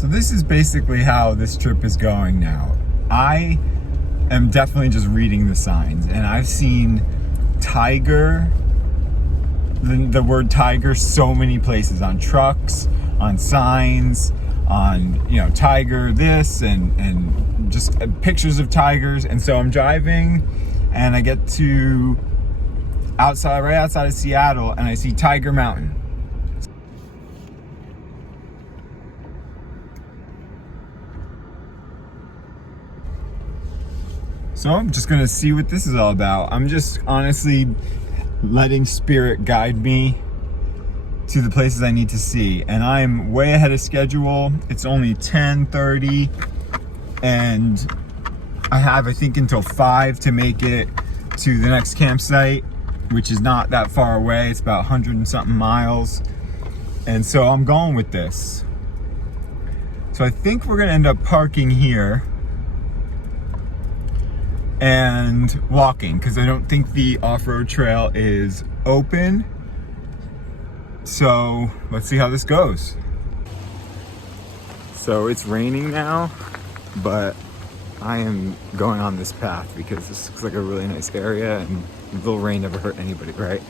So this is basically how this trip is going now. I am definitely just reading the signs, and I've seen tiger, the word tiger, so many places, on trucks, on signs, on, you know, tiger this, and just pictures of tigers. And so I'm driving and I get to right outside of Seattle, and I see Tiger Mountain. So I'm just gonna see what this is all about. I'm just honestly letting spirit guide me to the places I need to see. And I'm way ahead of schedule. It's only 10:30 and I think until 5 to make it to the next campsite, which is not that far away. It's about 100 and something miles. And so I'm going with this. So I think we're gonna end up parking here and walking, because I don't think the off-road trail is open. So let's see how this goes. So it's raining now, but I am going on this path because this looks like a really nice area, and a little rain never hurt anybody, right?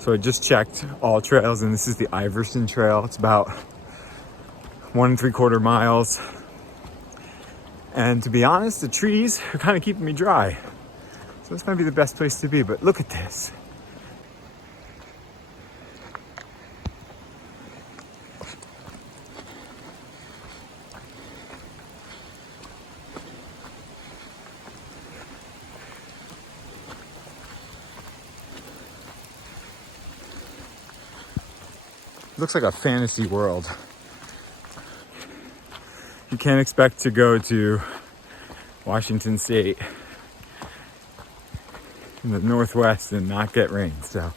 So I just checked all trails, and this is the Iverson Trail. It's about 1 3/4 miles. And to be honest, the trees are kind of keeping me dry. So this might be the best place to be, but look at this. It looks like a fantasy world. You can't expect to go to Washington State in the Northwest and not get rain, so.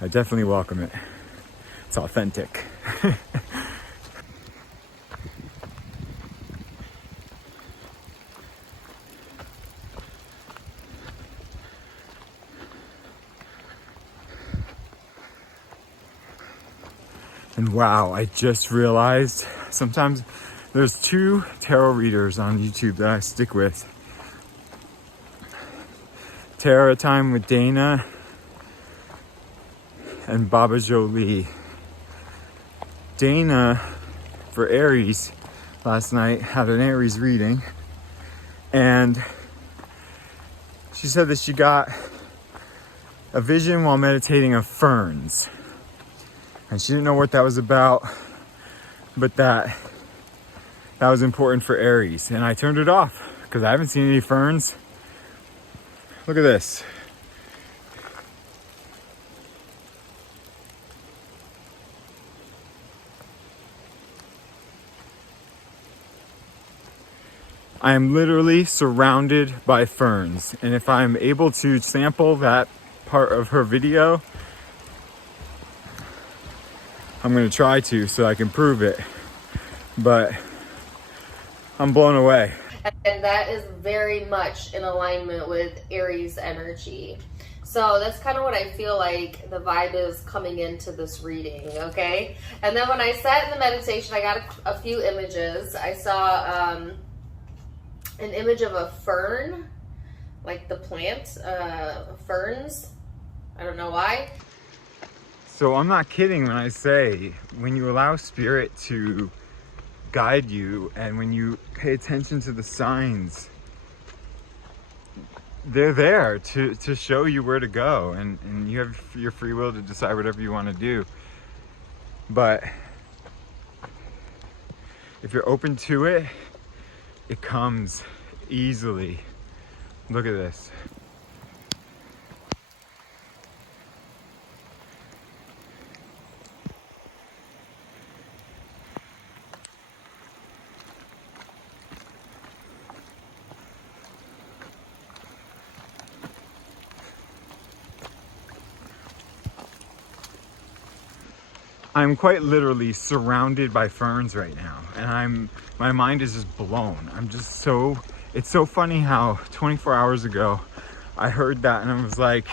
I definitely welcome it. It's authentic. And wow, I just realized sometimes there's 2 tarot readers on YouTube that I stick with. Tarot Time with Dana and Baba Jolie. Dana, for Aries, last night had an Aries reading, and she said that she got a vision while meditating of ferns. And she didn't know what that was about, but that was important for Aries. And I turned it off because I haven't seen any ferns. Look at this. I am literally surrounded by ferns. And if I'm able to sample that part of her video, I'm gonna try to, so I can prove it. But I'm blown away. And that is very much in alignment with Aries energy. So that's kind of what I feel like the vibe is coming into this reading, okay? And then when I sat in the meditation, I got a few images. I saw an image of a fern, like the plant, ferns. I don't know why. So I'm not kidding when I say, when you allow spirit to guide you and when you pay attention to the signs, they're there to show you where to go, and you have your free will to decide whatever you want to do. But if you're open to it, it comes easily. Look at this. I'm quite literally surrounded by ferns right now, and my mind is just blown. It's so funny how 24 hours ago I heard that and I was like,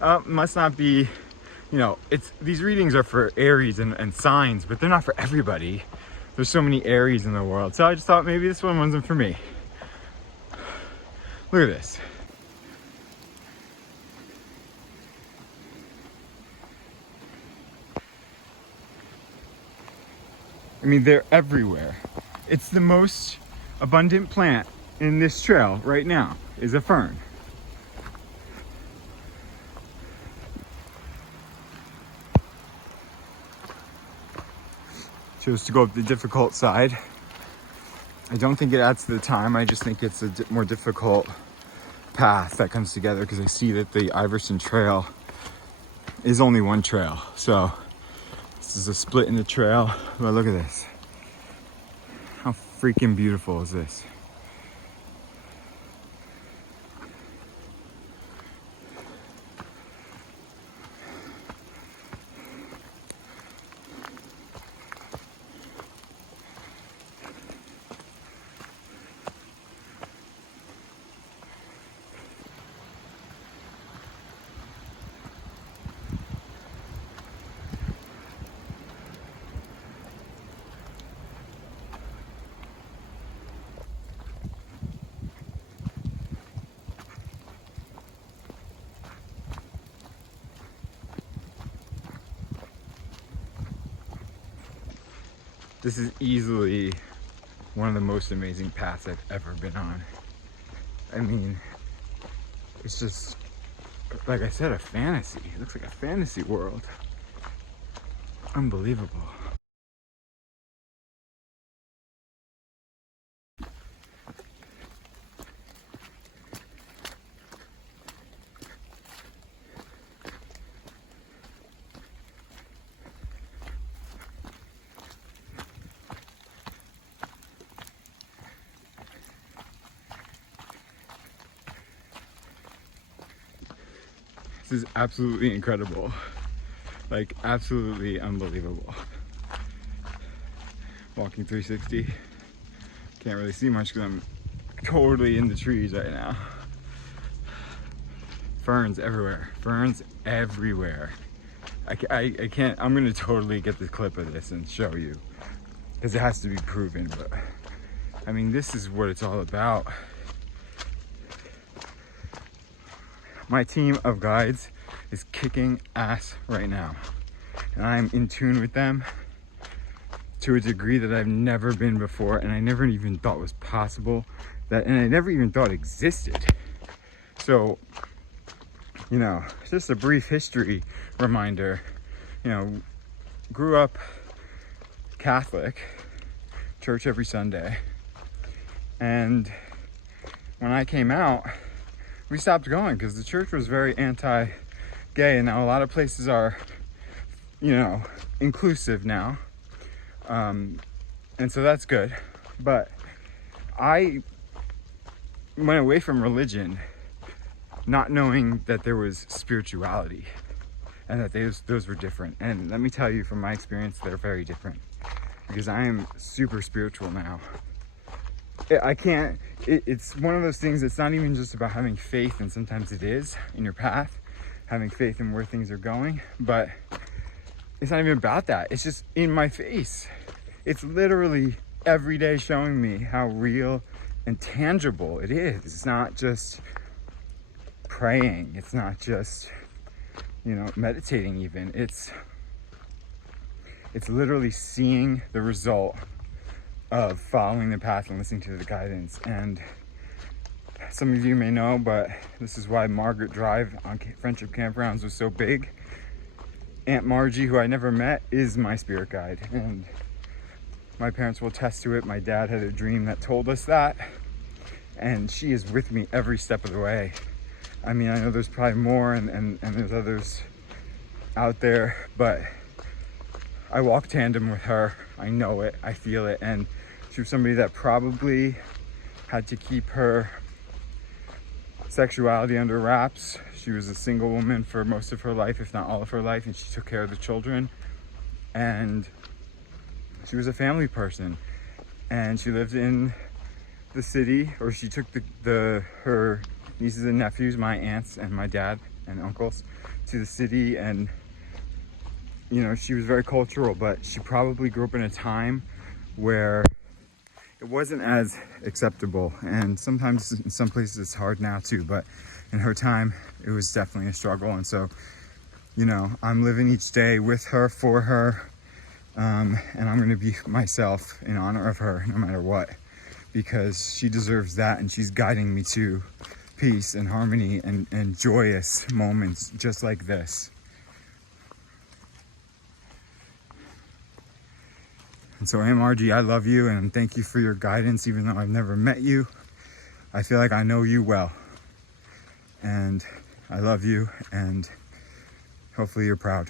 oh, must not be, these readings are for Aries and signs, but they're not for everybody. There's so many Aries in the world. So I just thought maybe this one wasn't for me. Look at this. I mean, they're everywhere. It's the most abundant plant in this trail right now is a fern. Chose to go up the difficult side. I don't think it adds to the time. I just think it's a more difficult path that comes together because I see that the Iverson Trail is only one trail. So this is a split in the trail. But look at this. How freaking beautiful is this? This is easily one of the most amazing paths I've ever been on. I mean, it's just, like I said, a fantasy. It looks like a fantasy world. Unbelievable. This is absolutely incredible. Like, absolutely unbelievable. Walking 360. Can't really see much because I'm totally in the trees right now. Ferns everywhere. Ferns everywhere. I can't, I'm gonna totally get the clip of this and show you because it has to be proven, but I mean, this is what it's all about. My team of guides is kicking ass right now, and I'm in tune with them to a degree that I've never been before, and I never even thought was possible, and I never even thought existed. So, just a brief history reminder, grew up Catholic, church every Sunday, and when I came out, we stopped going because the church was very anti-gay, and now a lot of places are, inclusive now. And so that's good. But I went away from religion not knowing that there was spirituality and that those were different. And let me tell you, from my experience, they're very different because I am super spiritual now. It's one of those things that's not even just about having faith, and sometimes it is in your path, having faith in where things are going, but it's not even about that. It's just in my face. It's literally every day showing me how real and tangible it is. It's not just praying. It's not just, meditating even. It's literally seeing the result of following the path and listening to the guidance. And some of you may know, but this is why Margaret Drive on Friendship Campgrounds was so big. Aunt Margie, who I never met, is my spirit guide, and my parents will attest to it. My dad had a dream that told us that, and she is with me every step of the way. I mean, I know there's probably more and there's others out there, but I walk tandem with her. I know it, I feel it, and she was somebody that probably had to keep her sexuality under wraps. She was a single woman for most of her life, if not all of her life, and she took care of the children. and she was a family person, and she lived in the city, or she took her nieces and nephews, my aunts and my dad and uncles, to the city. And you know, she was very cultural, but she probably grew up in a time where it wasn't as acceptable, and sometimes in some places it's hard now too, but in her time it was definitely a struggle. And so, you know, I'm living each day with her, for her, and I'm going to be myself in honor of her no matter what, because she deserves that, and she's guiding me to peace and harmony and joyous moments just like this. And so, MRG, I love you, and thank you for your guidance. Even though I've never met you, I feel like I know you well, and I love you, and hopefully you're proud.